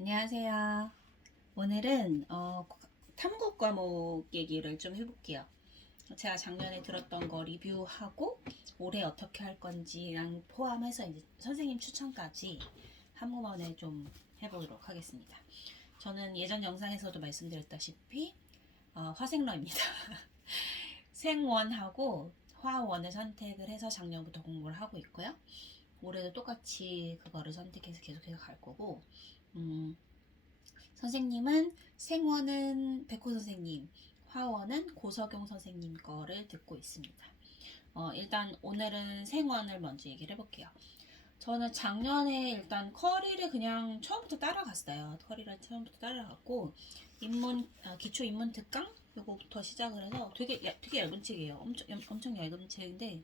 안녕하세요. 오늘은 탐구 과목 얘기를 좀 해볼게요. 제가 작년에 들었던 거 리뷰하고 올해 어떻게 할 건지랑 포함해서 이제 선생님 추천까지 한꺼번에 좀 해보도록 하겠습니다. 저는 예전 영상에서도 말씀드렸다시피 화생러입니다. 생원하고 화원을 선택을 해서 작년부터 공부를 하고 있고요. 올해도 똑같이 그거를 선택해서 계속해서 갈 거고, 선생님은 생원은 백호 선생님, 화원은 고석용 선생님 거를 듣고 있습니다. 일단 오늘은 생원을 먼저 얘기를 해볼게요. 저는 작년에 일단 커리를 그냥 처음부터 따라갔어요. 커리를 처음부터 따라갔고 기초 인문 특강 요거부터 시작을 해서 되게 얇은 책이에요. 엄청 얇은 책인데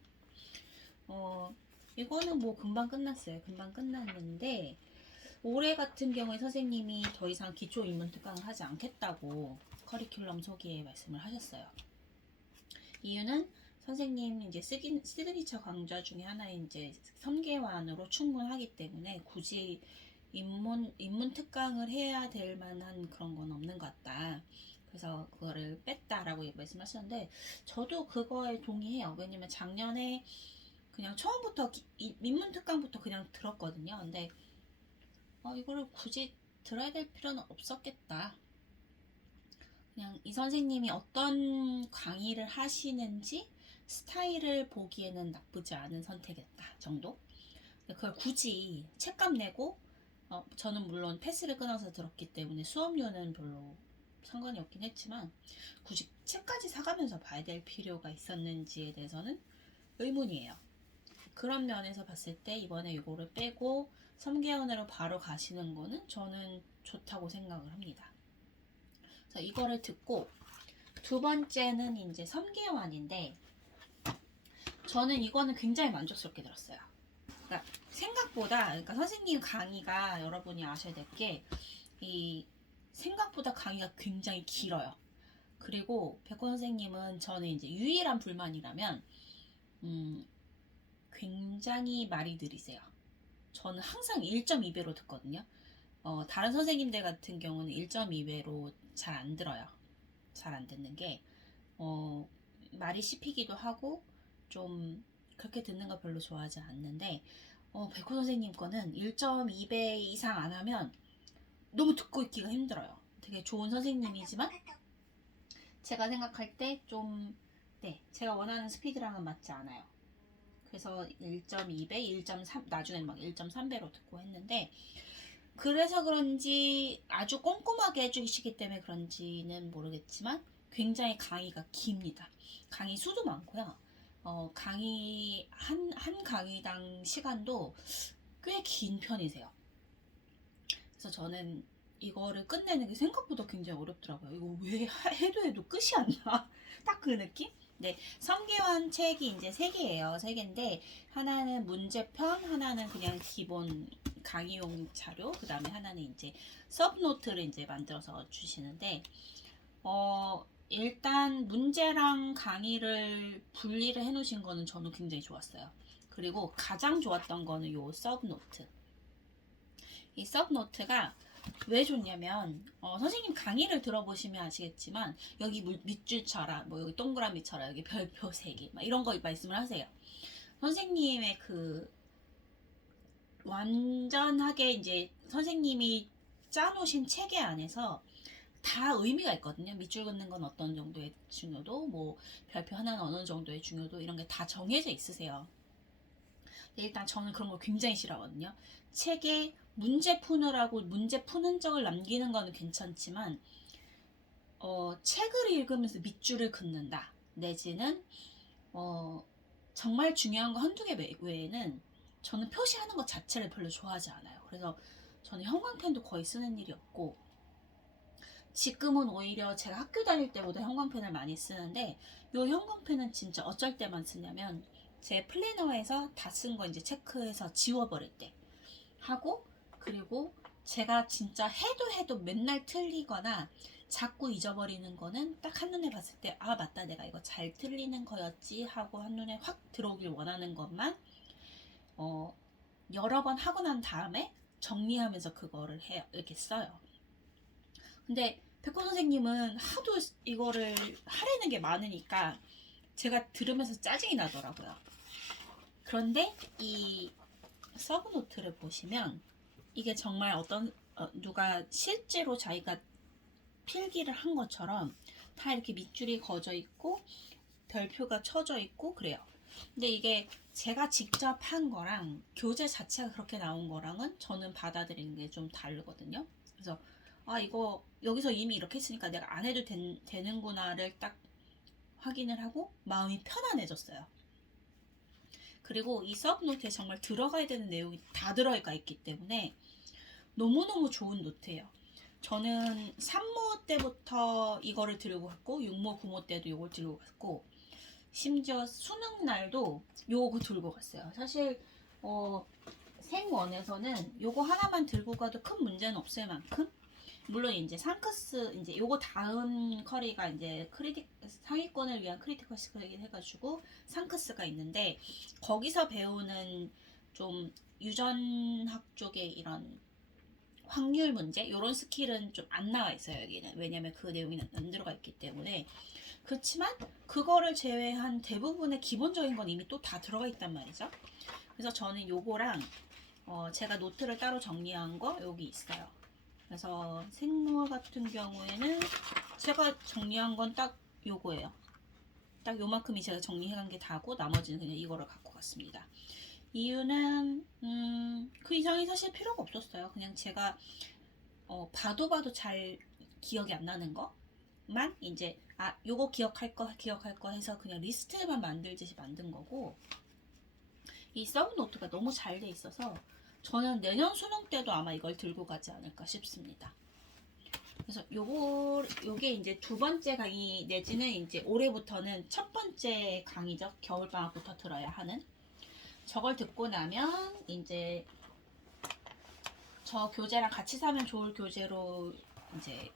이거는 뭐 금방 끝났어요. 금방 끝났는데 올해 같은 경우에 선생님이 더 이상 기초 인문 특강을 하지 않겠다고 커리큘럼 소개에 말씀을 하셨어요. 이유는 선생님 이제 시그니처 강좌 중에 하나인 이제 섬계환으로 충분하기 때문에 굳이 인문 특강을 해야 될 만한 그런 건 없는 것 같다. 그래서 그거를 뺐다라고 말씀하셨는데 저도 그거에 동의해요. 왜냐면 작년에 그냥 처음부터 인문 특강부터 그냥 들었거든요. 근데 이거를 굳이 들어야 될 필요는 없었겠다. 그냥 이 선생님이 어떤 강의를 하시는지 스타일을 보기에는 나쁘지 않은 선택이었다 정도. 그걸 굳이 책값 내고 저는 물론 패스를 끊어서 들었기 때문에 수업료는 별로 상관이 없긴 했지만 굳이 책까지 사가면서 봐야 될 필요가 있었는지에 대해서는 의문이에요. 그런 면에서 봤을 때 이번에 이거를 빼고 섬계원으로 바로 가시는 거는 저는 좋다고 생각을 합니다. 그래서 이거를 듣고 두 번째는 이제 섬계환인데 저는 이거는 굉장히 만족스럽게 들었어요. 그러니까 생각보다 그러니까 선생님 강의가 여러분이 아셔야 될 게 이 생각보다 강의가 굉장히 길어요. 그리고 백호 선생님은 저는 이제 유일한 불만이라면 굉장히 말이 느리세요. 저는 항상 1.2배로 듣거든요. 다른 선생님들 같은 경우는 1.2배로 잘 안 들어요. 잘 안 듣는 게 말이 씹히기도 하고 좀 그렇게 듣는 거 별로 좋아하지 않는데 백호 선생님 거는 1.2배 이상 안 하면 너무 듣고 있기가 힘들어요. 되게 좋은 선생님이지만 제가 생각할 때 좀 네, 제가 원하는 스피드랑은 맞지 않아요. 그래서 1.2배, 1.3, 나중에는 막 1.3배로 듣고 했는데 그래서 그런지 아주 꼼꼼하게 해주시기 때문에 그런지는 모르겠지만 굉장히 강의가 깁니다. 강의 수도 많고요. 한 강의당 시간도 꽤 긴 편이세요. 그래서 저는 이거를 끝내는 게 생각보다 굉장히 어렵더라고요. 이거 왜 해도 끝이 안 나? 딱 그 느낌? 네, 성계환 책이 이제 세 개예요. 세 개인데 하나는 문제편, 하나는 그냥 기본 강의용 자료, 그 다음에 하나는 이제 서브노트를 이제 만들어서 주시는데 일단 문제랑 강의를 분리를 해놓으신 거는 저는 굉장히 좋았어요. 그리고 가장 좋았던 거는 요 서브노트. 이 서브노트가 왜 좋냐면 선생님 강의를 들어보시면 아시겠지만 여기 밑줄 쳐라, 뭐 여기 동그라미 쳐라, 여기 별표 3개 막 이런 거 말씀을 하세요. 선생님의 그 완전하게 이제 선생님이 짜놓으신 체계 안에서 다 의미가 있거든요. 밑줄 긋는 건 어떤 정도의 중요도, 뭐 별표 하나는 어느 정도의 중요도 이런 게 다 정해져 있으세요. 일단 저는 그런 걸 굉장히 싫어하거든요. 책에 문제 푸느라고 문제 푸는 적을 남기는 거는 괜찮지만 책을 읽으면서 밑줄을 긋는다 내지는 정말 중요한 거 한두 개 외에는 저는 표시하는 것 자체를 별로 좋아하지 않아요. 그래서 저는 형광펜도 거의 쓰는 일이 없고 지금은 오히려 제가 학교 다닐 때보다 형광펜을 많이 쓰는데 이 형광펜은 진짜 어쩔 때만 쓰냐면 제 플래너에서 다 쓴 거 이제 체크해서 지워버릴 때 하고, 그리고 제가 진짜 해도 맨날 틀리거나 자꾸 잊어버리는 거는 딱 한눈에 봤을 때 아 맞다 내가 이거 잘 틀리는 거였지 하고 한눈에 확 들어오길 원하는 것만 여러 번 하고 난 다음에 정리하면서 그거를 해요. 이렇게 써요. 근데 백호 선생님은 하도 이거를 하라는 게 많으니까 제가 들으면서 짜증이 나더라고요. 그런데 이 서브노트를 보시면 이게 정말 누가 실제로 자기가 필기를 한 것처럼 다 이렇게 밑줄이 그어져 있고 별표가 쳐져 있고 그래요. 근데 이게 제가 직접 한 거랑 교재 자체가 그렇게 나온 거랑은 저는 받아들이는 게 좀 다르거든요. 그래서 이거 여기서 이미 이렇게 했으니까 내가 안 해도 되는구나를 딱 확인을 하고 마음이 편안해졌어요. 그리고 이 서브노트에 정말 들어가야 되는 내용이 다 들어가 있기 때문에 너무너무 좋은 노트예요. 저는 3모 때부터 이거를 들고 갔고 6모, 9모 때도 이걸 들고 갔고 심지어 수능 날도 요거 들고 갔어요. 사실 생원에서는 요거 하나만 들고 가도 큰 문제는 없을 만큼 물론 이제 상크스 이제 요거 다음 커리가 이제 상위권을 위한 크리티컬 스킬이긴 해가지고 상크스가 있는데 거기서 배우는 좀 유전학 쪽의 이런 확률 문제 이런 스킬은 좀 안 나와 있어요. 여기는 왜냐면 그 내용이 안 들어가 있기 때문에. 그렇지만 그거를 제외한 대부분의 기본적인 건 이미 또 다 들어가 있단 말이죠. 그래서 저는 요거랑 제가 노트를 따로 정리한 거 여기 있어요. 그래서 생물 같은 경우에는 제가 정리한 건 딱 요거예요. 딱 요만큼이 제가 정리해간 게 다고 나머지는 그냥 이거를 갖고 갔습니다. 이유는 그 이상이 사실 필요가 없었어요. 그냥 제가 봐도 잘 기억이 안 나는 거만 이제 요거 기억할 거 해서 그냥 리스트만 만들듯이 만든 거고 이 서브노트가 너무 잘 돼 있어서 저는 내년 수능 때도 아마 이걸 들고 가지 않을까 싶습니다. 그래서 요게 이제 두 번째 강의 내지는 이제 올해부터는 첫 번째 강의죠. 겨울방학부터 들어야 하는. 저걸 듣고 나면 이제 저 교재랑 같이 사면 좋을 교재로 이제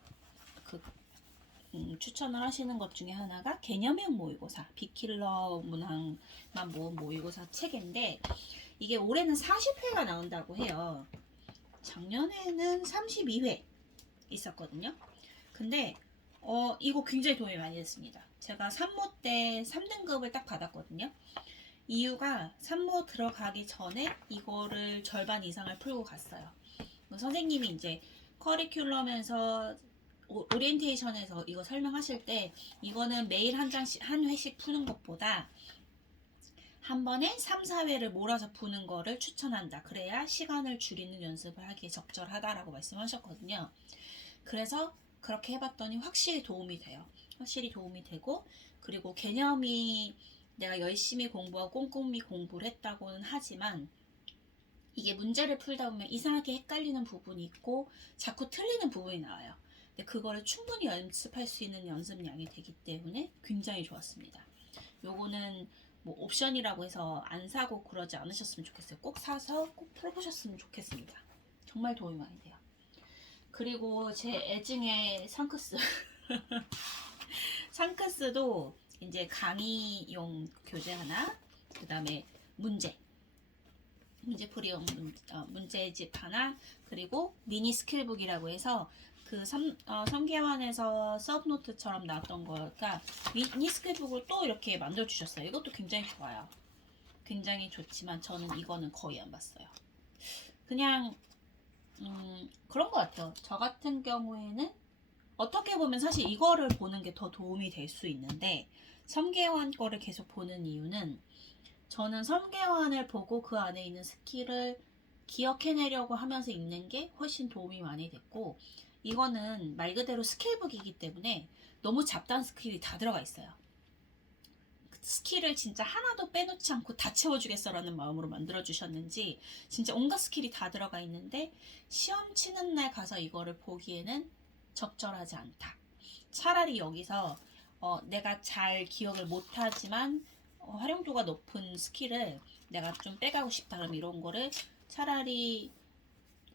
추천을 하시는 것 중에 하나가 개념형 모의고사 빅킬러 문항만 모은 모의고사 책인데 이게 올해는 40회가 나온다고 해요. 작년에는 32회 있었거든요. 근데 이거 굉장히 도움이 많이 됐습니다. 제가 3모 때 3등급을 딱 받았거든요. 이유가 3모 들어가기 전에 이거를 절반 이상을 풀고 갔어요. 선생님이 이제 커리큘럼에서 오리엔테이션에서 이거 설명하실 때 이거는 매일 한 회씩 푸는 것보다 한 번에 3, 4회를 몰아서 푸는 거를 추천한다. 그래야 시간을 줄이는 연습을 하기에 적절하다라고 말씀하셨거든요. 그래서 그렇게 해봤더니 확실히 도움이 돼요. 확실히 도움이 되고 그리고 개념이 내가 열심히 공부하고 꼼꼼히 공부를 했다고는 하지만 이게 문제를 풀다 보면 이상하게 헷갈리는 부분이 있고 자꾸 틀리는 부분이 나와요. 근데 그거를 충분히 연습할 수 있는 연습량이 되기 때문에 굉장히 좋았습니다. 요거는 뭐 옵션이라고 해서 안 사고 그러지 않으셨으면 좋겠어요. 꼭 사서 꼭 풀어보셨으면 좋겠습니다. 정말 도움이 많이 돼요. 그리고 제 애증의 상크스 상크스도 이제 강의용 교재 하나, 그 다음에 문제풀이용 문제집 하나, 그리고 미니 스킬북이라고 해서 그 성계환에서 서브노트처럼 나왔던 거가 미니 스킬북을 또 이렇게 만들어주셨어요. 이것도 굉장히 좋아요. 굉장히 좋지만 저는 이거는 거의 안 봤어요. 그냥 그런 것 같아요. 저 같은 경우에는 어떻게 보면 사실 이거를 보는 게 더 도움이 될 수 있는데 성계환 거를 계속 보는 이유는 저는 성계환을 보고 그 안에 있는 스킬을 기억해내려고 하면서 읽는 게 훨씬 도움이 많이 됐고 이거는 말 그대로 스킬북이기 때문에 너무 잡다한 스킬이 다 들어가 있어요. 스킬을 진짜 하나도 빼놓지 않고 다 채워주겠어라는 마음으로 만들어주셨는지 진짜 온갖 스킬이 다 들어가 있는데 시험 치는 날 가서 이거를 보기에는 적절하지 않다. 차라리 여기서 내가 잘 기억을 못하지만 활용도가 높은 스킬을 내가 좀 빼가고 싶다 그럼 이런 거를 차라리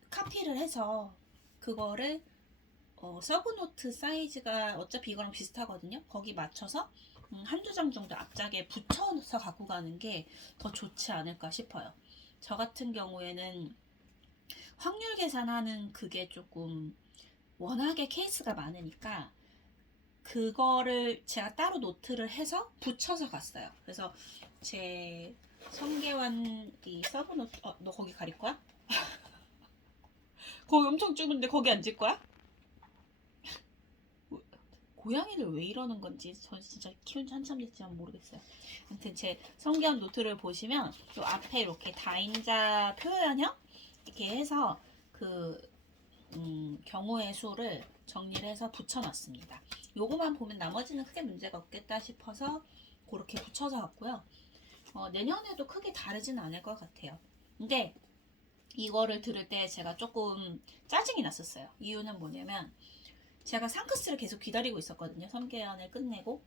카피를 해서 그거를 서브노트 사이즈가 어차피 이거랑 비슷하거든요. 거기 맞춰서 한두 장 정도 앞짝에 붙여서 갖고 가는 게 더 좋지 않을까 싶어요. 저 같은 경우에는 확률 계산하는 그게 조금 워낙에 케이스가 많으니까 그거를 제가 따로 노트를 해서 붙여서 갔어요. 그래서 제 성계환 이 서브 노트, 너 거기 가릴 거야? 거기 엄청 좁은데 거기 앉을 거야? 고양이를 왜 이러는 건지 전 진짜 키운 지 한참 됐지만 모르겠어요. 아무튼 제 성경 노트를 보시면 요 앞에 이렇게 다인자 표현형 이렇게 해서 그 경우의 수를 정리를 해서 붙여놨습니다. 요거만 보면 나머지는 크게 문제가 없겠다 싶어서 그렇게 붙여서 갔고요. 내년에도 크게 다르진 않을 것 같아요. 근데 이거를 들을 때 제가 조금 짜증이 났었어요. 이유는 뭐냐면 제가 상크스를 계속 기다리고 있었거든요. 3개안을 끝내고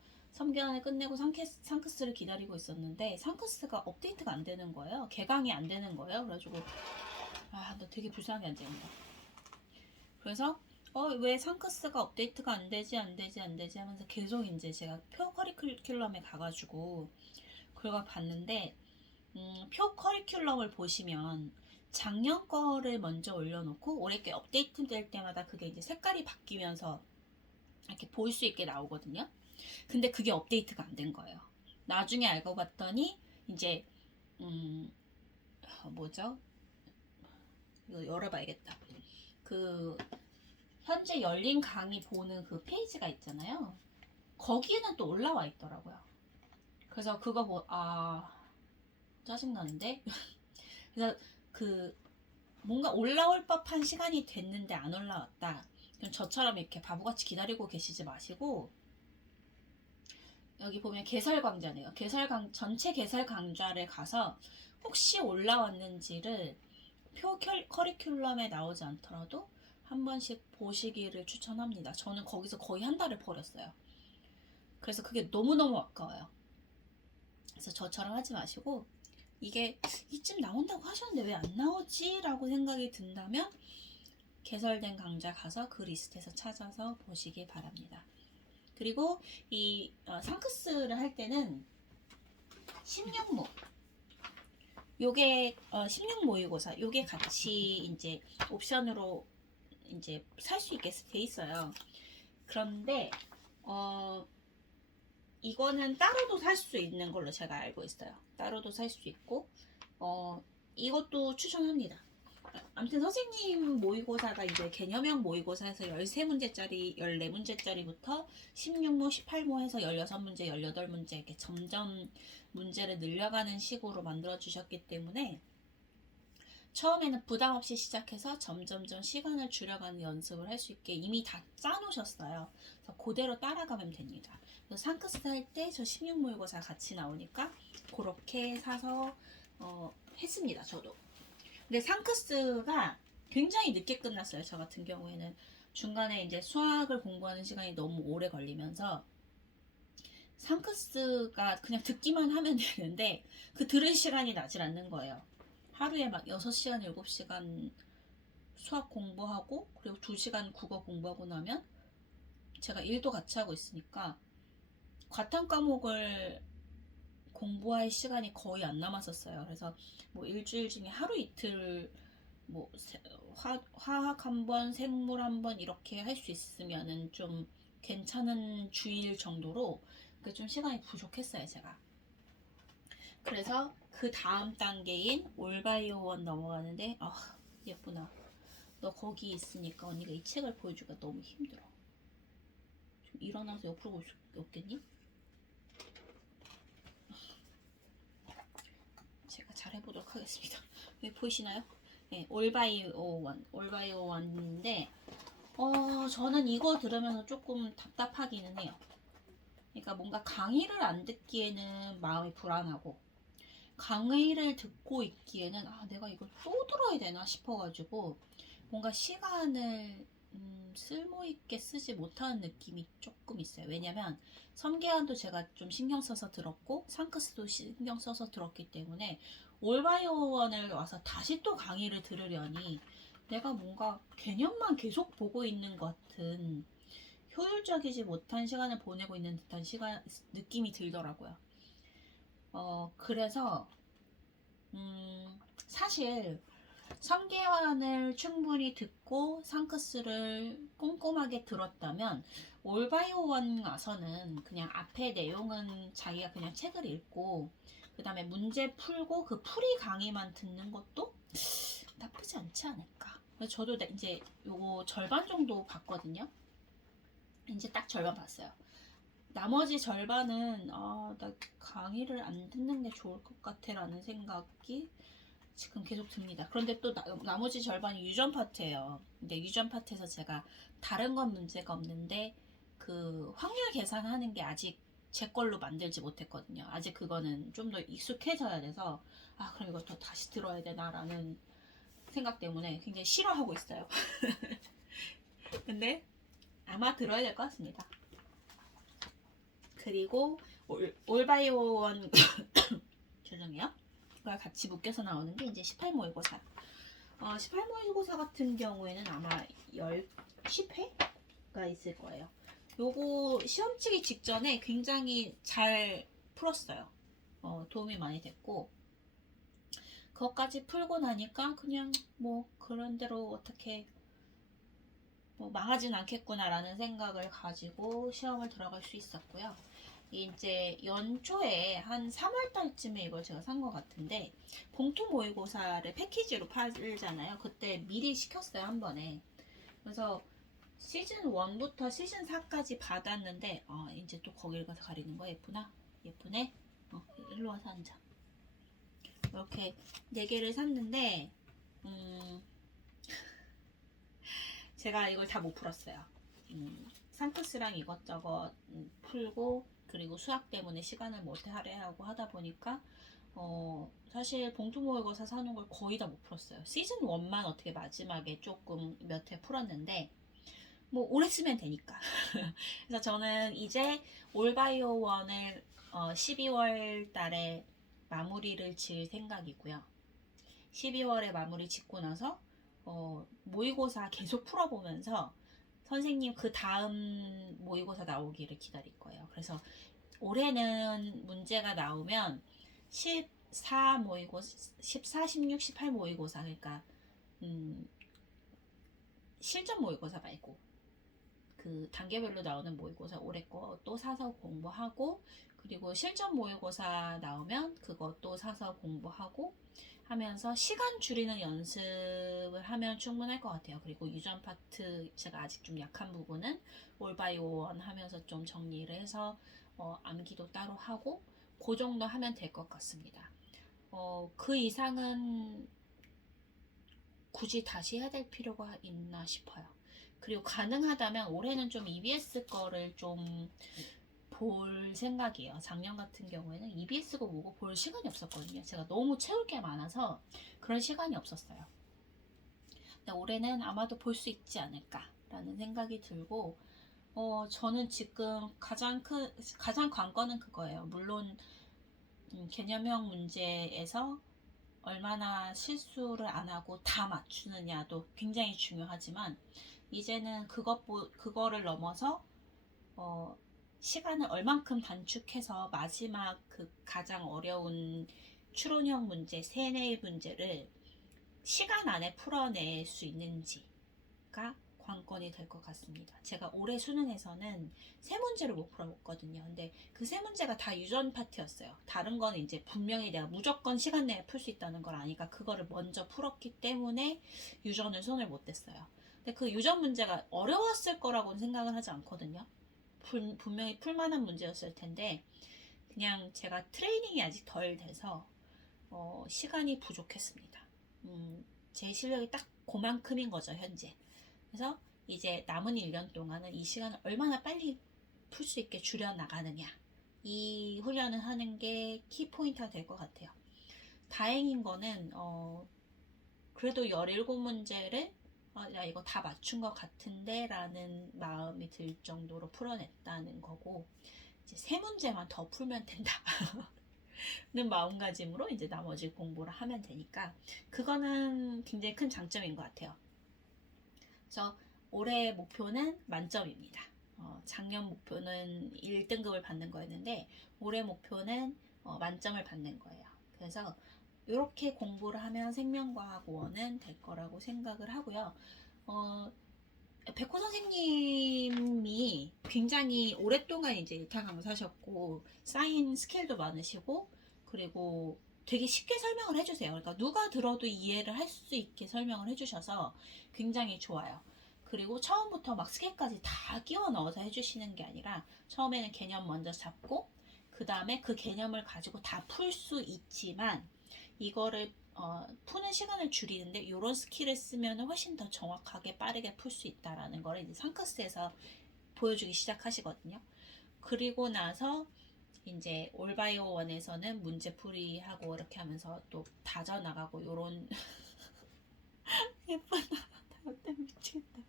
상크스를 기다리고 있었는데 상크스가 업데이트가 안 되는 거예요. 개강이 안 되는 거예요. 그래가지고 나 되게 불쌍하게 안 됩니다. 그래서 왜 상크스가 업데이트가 안 되지 하면서 계속 이제 제가 표 커리큘럼에 가가지고 그걸 봤는데 표 커리큘럼을 보시면 작년 거를 먼저 올려놓고 올해 게 업데이트 될 때마다 그게 이제 색깔이 바뀌면서 이렇게 볼 수 있게 나오거든요. 근데 그게 업데이트가 안 된 거예요. 나중에 알고 봤더니 이제 뭐죠? 이거 열어봐야겠다. 그 현재 열린 강의 보는 그 페이지가 있잖아요. 거기에는 또 올라와 있더라고요. 그래서 그거 짜증나는데? 그래서 뭔가 올라올 법한 시간이 됐는데 안 올라왔다. 그럼 저처럼 이렇게 바보같이 기다리고 계시지 마시고 여기 보면 개설 강좌네요. 전체 개설 강좌를 가서 혹시 올라왔는지를 표 커리큘럼에 나오지 않더라도 한 번씩 보시기를 추천합니다. 저는 거기서 거의 한 달을 버렸어요. 그래서 그게 너무너무 아까워요. 그래서 저처럼 하지 마시고 이게 이쯤 나온다고 하셨는데 왜 안 나오지? 라고 생각이 든다면 개설된 강좌 가서 그 리스트에서 찾아서 보시기 바랍니다. 그리고 이 상크스를 할 때는 16모 요게 16모의고사 요게 같이 이제 옵션으로 이제 살 수 있게 돼 있어요. 그런데 이거는 따로도 살 수 있는 걸로 제가 알고 있어요. 따로도 살 수 있고 이것도 추천합니다. 아무튼 선생님 모의고사가 이제 개념형 모의고사에서 13문제짜리, 14문제짜리부터 16모, 18모 해서 16문제, 18문제 이렇게 점점 문제를 늘려가는 식으로 만들어 주셨기 때문에 처음에는 부담 없이 시작해서 점점점 시간을 줄여가는 연습을 할 수 있게 이미 다 짜놓으셨어요. 그래서 그대로 따라가면 됩니다. 그래서 상크스 할 때 저 16모의고사 같이 나오니까 그렇게 사서 했습니다. 저도. 근데 상크스가 굉장히 늦게 끝났어요. 저 같은 경우에는 중간에 이제 수학을 공부하는 시간이 너무 오래 걸리면서 상크스가 그냥 듣기만 하면 되는데 그 들을 시간이 나질 않는 거예요. 하루에 막 6시간, 7시간 수학 공부하고 그리고 2시간 국어 공부하고 나면 제가 일도 같이 하고 있으니까 과탐 과목을 공부할 시간이 거의 안 남았었어요. 그래서 뭐 일주일 중에 하루 이틀 뭐 화학 한 번, 생물 한 번 이렇게 할 수 있으면은 좀 괜찮은 주일 정도로 좀 시간이 부족했어요, 제가. 그래서 그 다음 단계인 올바이오1 넘어가는데 예쁘나. 너 거기 있으니까 언니가 이 책을 보여주기가 너무 힘들어. 좀 일어나서 옆으로 볼 수 없겠니? 제가 잘 해보도록 하겠습니다. 여기 보이시나요? 네, 올바이오1인데 저는 이거 들으면서 조금 답답하기는 해요. 그러니까 뭔가 강의를 안 듣기에는 마음이 불안하고 강의를 듣고 있기에는 내가 이걸 또 들어야 되나 싶어가지고 뭔가 시간을 쓸모있게 쓰지 못하는 느낌이 조금 있어요. 왜냐면 섬계환도 제가 좀 신경 써서 들었고 상크스도 신경 써서 들었기 때문에 올바이오원을 와서 다시 또 강의를 들으려니 내가 뭔가 개념만 계속 보고 있는 것 같은 효율적이지 못한 시간을 보내고 있는 듯한 느낌이 들더라고요. 그래서 사실 상계환을 충분히 듣고 상크스를 꼼꼼하게 들었다면 올바이오원 와서는 그냥 앞에 내용은 자기가 그냥 책을 읽고 그 다음에 문제 풀고 그 풀이 강의만 듣는 것도 나쁘지 않지 않을까. 그래서 저도 이제 요거 절반 정도 봤거든요. 이제 딱 절반 봤어요. 나머지 절반은 나 강의를 안 듣는 게 좋을 것 같아 라는 생각이 지금 계속 듭니다. 그런데 또 나머지 절반이 유전 파트예요. 근데 유전 파트에서 제가 다른 건 문제가 없는데 그 확률 계산하는 게 아직 제 걸로 만들지 못했거든요. 아직 그거는 좀 더 익숙해져야 돼서 그럼 이것도 다시 들어야 되나라는 생각 때문에 굉장히 싫어하고 있어요. 근데 아마 들어야 될 것 같습니다. 그리고 올바이오원 죄송해요. 가 같이 묶여서 나오는 게 이제 18모의고사. 18모의고사 같은 경우에는 아마 10회가 있을 거예요. 요거 시험 치기 직전에 굉장히 잘 풀었어요. 도움이 많이 됐고 그것까지 풀고 나니까 그냥 뭐 그런 대로 어떻게 뭐 망하진 않겠구나 라는 생각을 가지고 시험을 들어갈 수 있었고요. 이제 연초에 한 3월 달쯤에 이걸 제가 산 것 같은데 봉투 모의고사를 패키지로 팔잖아요. 그때 미리 시켰어요, 한 번에. 그래서 시즌 1부터 시즌 4까지 받았는데 이제 또 거길 가서 가리는 거 예쁘나? 예쁘네? 일로 와서 앉아. 이렇게 4개를 샀는데 제가 이걸 다 못 풀었어요. 상크스랑 이것저것 풀고 그리고 수학 때문에 시간을 못 할애하고 하다 보니까 사실 봉투 모의고사 사놓은 걸 거의 다 못 풀었어요. 시즌 1만 어떻게 마지막에 조금 몇 회 풀었는데 뭐 오래 쓰면 되니까. 그래서 저는 이제 올바이오 1을 12월 달에 마무리를 질 생각이고요. 12월에 마무리 짓고 나서 모의고사 계속 풀어보면서 선생님 그 다음 모의고사 나오기를 기다릴 거예요. 그래서 올해는 문제가 나오면 14 모의고사, 14, 16, 18 모의고사 그러니까 실전 모의고사 말고 그 단계별로 나오는 모의고사 올해 거 또 사서 공부하고 그리고 실전 모의고사 나오면 그것도 사서 공부하고 하면서 시간 줄이는 연습을 하면 충분할 것 같아요. 그리고 유전 파트 제가 아직 좀 약한 부분은 올바이오원 하면서 좀 정리를 해서 암기도 따로 하고 그 정도 하면 될 것 같습니다. 그 이상은 굳이 다시 해야 될 필요가 있나 싶어요. 그리고 가능하다면 올해는 좀 EBS 거를 좀 볼 생각이에요. 작년 같은 경우에는 EBS고 뭐고 볼 시간이 없었거든요. 제가 너무 채울 게 많아서 그런 시간이 없었어요. 근데 올해는 아마도 볼 수 있지 않을까라는 생각이 들고 저는 지금 가장 관건은 그거예요. 물론 개념형 문제에서 얼마나 실수를 안 하고 다 맞추느냐도 굉장히 중요하지만 이제는 그거를 넘어서 시간을 얼만큼 단축해서 마지막 그 가장 어려운 추론형 문제, 세뇌 문제를 시간 안에 풀어낼 수 있는지가 관건이 될 것 같습니다. 제가 올해 수능에서는 3문제를 못 풀어봤거든요. 근데 그 3문제가 다 유전 파트였어요. 다른 거는 이제 분명히 내가 무조건 시간 내에 풀 수 있다는 걸 아니까 그거를 먼저 풀었기 때문에 유전을 손을 못 댔어요. 근데 그 유전 문제가 어려웠을 거라고는 생각을 하지 않거든요. 분명히 풀만한 문제였을 텐데 그냥 제가 트레이닝이 아직 덜 돼서 시간이 부족했습니다. 제 실력이 딱 그만큼인 거죠, 현재. 그래서 이제 남은 1년 동안은 이 시간을 얼마나 빨리 풀 수 있게 줄여나가느냐 이 훈련을 하는 게 키포인트가 될 것 같아요. 다행인 거는 그래도 17문제를 야 이거 다 맞춘 것 같은데 라는 마음이 들 정도로 풀어냈다는 거고 이제 3문제만 더 풀면 된다 는 마음가짐으로 이제 나머지 공부를 하면 되니까 그거는 굉장히 큰 장점인 것 같아요. 그래서 올해 목표는 만점입니다. 작년 목표는 1등급을 받는 거였는데 올해 목표는 만점을 받는 거예요. 그래서 이렇게 공부를 하면 생명과학원은 될 거라고 생각을 하고요. 백호 선생님이 굉장히 오랫동안 이제 일타 강사셨고 쌓인 스킬도 많으시고 그리고 되게 쉽게 설명을 해주세요. 그러니까 누가 들어도 이해를 할 수 있게 설명을 해주셔서 굉장히 좋아요. 그리고 처음부터 막 스킬까지 다 끼워 넣어서 해주시는 게 아니라 처음에는 개념 먼저 잡고 그 다음에 그 개념을 가지고 다 풀 수 있지만 이거를 푸는 시간을 줄이는데 이런 스킬을 쓰면 훨씬 더 정확하게 빠르게 풀 수 있다라는 거를 이제 상크스에서 보여주기 시작하시거든요. 그리고 나서 이제 올바이오 원에서는 문제풀이하고 이렇게 하면서 또 다져나가고 요런 예쁘다. 미치겠다.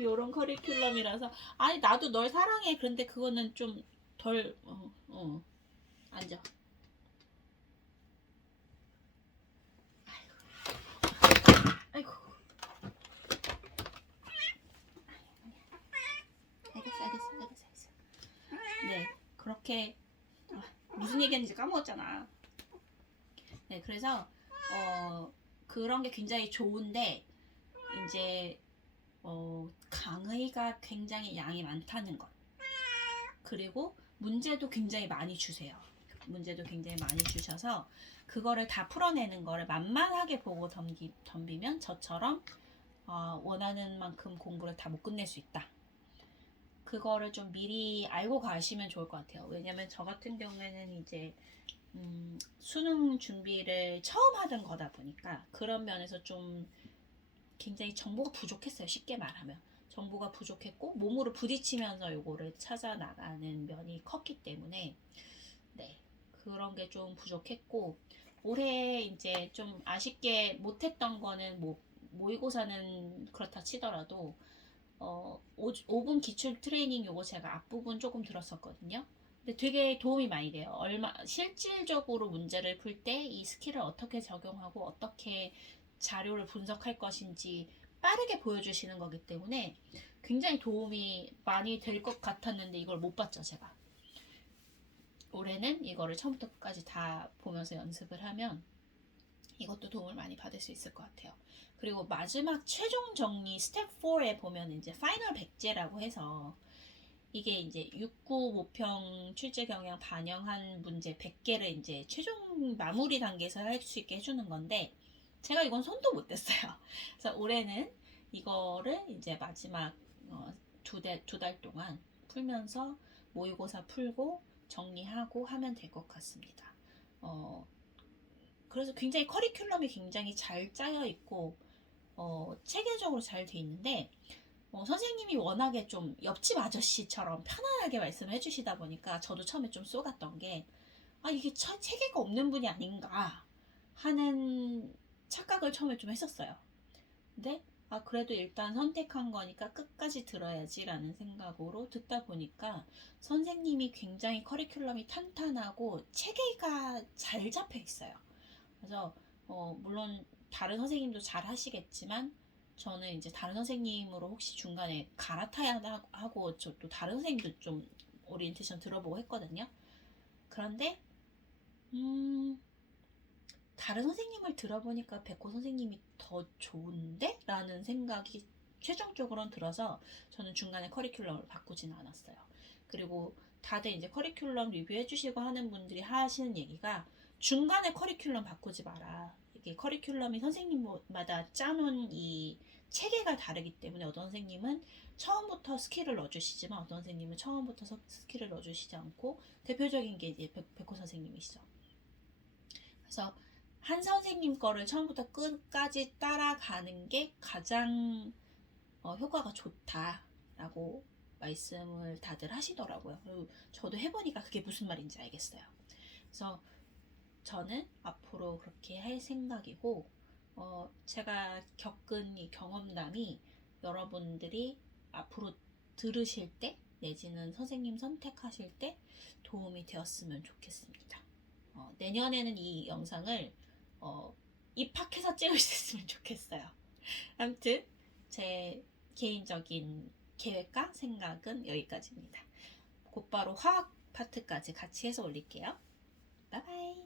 요런 커리큘럼이라서 아니 나도 널 사랑해. 그런데 그거는 좀 덜 앉아. 아이고. 알겠어. 네, 그렇게 무슨 얘기했는지 까먹었잖아. 네, 그래서 그런 게 굉장히 좋은데 이제 강의가 굉장히 양이 많다는 것. 그리고 문제도 굉장히 많이 주세요. 문제도 굉장히 많이 주셔서 그거를 다 풀어내는 거를 만만하게 보고 덤비면 저처럼 원하는 만큼 공부를 다 못 끝낼 수 있다. 그거를 좀 미리 알고 가시면 좋을 것 같아요. 왜냐면 저 같은 경우에는 이제 수능 준비를 처음 하던 거다 보니까 그런 면에서 좀 굉장히 정보가 부족했어요. 쉽게 말하면. 정보가 부족했고 몸으로 부딪히면서 요거를 찾아 나가는 면이 컸기 때문에 네, 그런 게 좀 부족했고 올해 이제 좀 아쉽게 못했던 거는 뭐 모의고사는 그렇다 치더라도 5분 기출 트레이닝 요거 제가 앞부분 조금 들었었거든요. 근데 되게 도움이 많이 돼요. 실질적으로 문제를 풀 때 이 스킬을 어떻게 적용하고 어떻게 자료를 분석할 것인지 빠르게 보여주시는 거기 때문에 굉장히 도움이 많이 될 것 같았는데 이걸 못 봤죠, 제가. 올해는 이거를 처음부터 끝까지 다 보면서 연습을 하면 이것도 도움을 많이 받을 수 있을 것 같아요. 그리고 마지막 최종 정리 스텝 4에 보면 이제 파이널 백제라고 해서 이게 이제 6구 모평 출제 경향 반영한 문제 100개를 이제 최종 마무리 단계에서 할 수 있게 해주는 건데 제가 이건 손도 못 댔어요. 그래서 올해는 이거를 이제 마지막 두 달 동안 풀면서 모의고사 풀고 정리하고 하면 될 것 같습니다. 그래서 굉장히 커리큘럼이 굉장히 잘 짜여 있고 체계적으로 잘 돼 있는데 선생님이 워낙에 좀 옆집 아저씨처럼 편안하게 말씀을 해주시다 보니까 저도 처음에 좀 쏘갔던 게 이게 체계가 없는 분이 아닌가 하는 착각을 처음에 좀 했었어요. 근데 그래도 일단 선택한 거니까 끝까지 들어야지라는 생각으로 듣다 보니까 선생님이 굉장히 커리큘럼이 탄탄하고 체계가 잘 잡혀 있어요. 그래서 물론 다른 선생님도 잘 하시겠지만 저는 이제 다른 선생님으로 혹시 중간에 갈아타야 하고 저 또 다른 선생님도 좀 오리엔테이션 들어보고 했거든요. 그런데 다른 선생님을 들어보니까 백호 선생님이 더 좋은데? 라는 생각이 최종적으로는 들어서 저는 중간에 커리큘럼을 바꾸진 않았어요. 그리고 다들 이제 커리큘럼 리뷰해 주시고 하는 분들이 하시는 얘기가 중간에 커리큘럼 바꾸지 마라. 이게 커리큘럼이 선생님마다 짜놓은 이 체계가 다르기 때문에 어떤 선생님은 처음부터 스킬을 넣어주시지만 어떤 선생님은 처음부터 스킬을 넣어주시지 않고 대표적인 게 이제 백호 선생님이시죠. 그래서 한 선생님 거를 처음부터 끝까지 따라가는 게 가장 효과가 좋다라고 말씀을 다들 하시더라고요. 그리고 저도 해보니까 그게 무슨 말인지 알겠어요. 그래서 저는 앞으로 그렇게 할 생각이고 제가 겪은 이 경험담이 여러분들이 앞으로 들으실 때 내지는 선생님 선택하실 때 도움이 되었으면 좋겠습니다. 내년에는 이 영상을 입학해서 찍을 수 있으면 좋겠어요. 아무튼 제 개인적인 계획과 생각은 여기까지입니다. 곧바로 화학 파트까지 같이 해서 올릴게요. 바이바이.